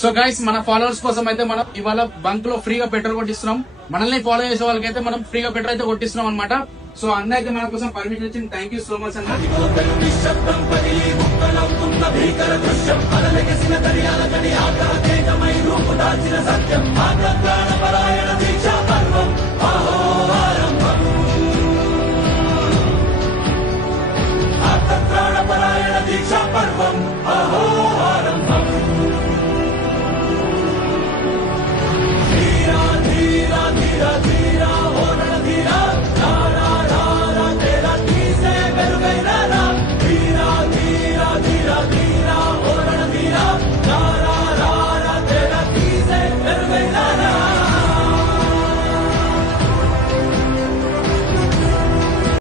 So guys, మన followers కోసం అయితే మనం ఇవాళ బంక్ లో ఫ్రీగా పెట్రోల్ కొట్టిస్తున్నాం. మనల్ని ఫాలో చేసే వాళ్ళకైతే మనం ఫ్రీగా పెట్రోల్ అయితే కొట్టిస్తున్నాం అనమాట. సో అన్న అయితే మన కోసం పర్మిషన్ ఇచ్చింది. థ్యాంక్ యూ సో మచ్ అన్న. సత్యం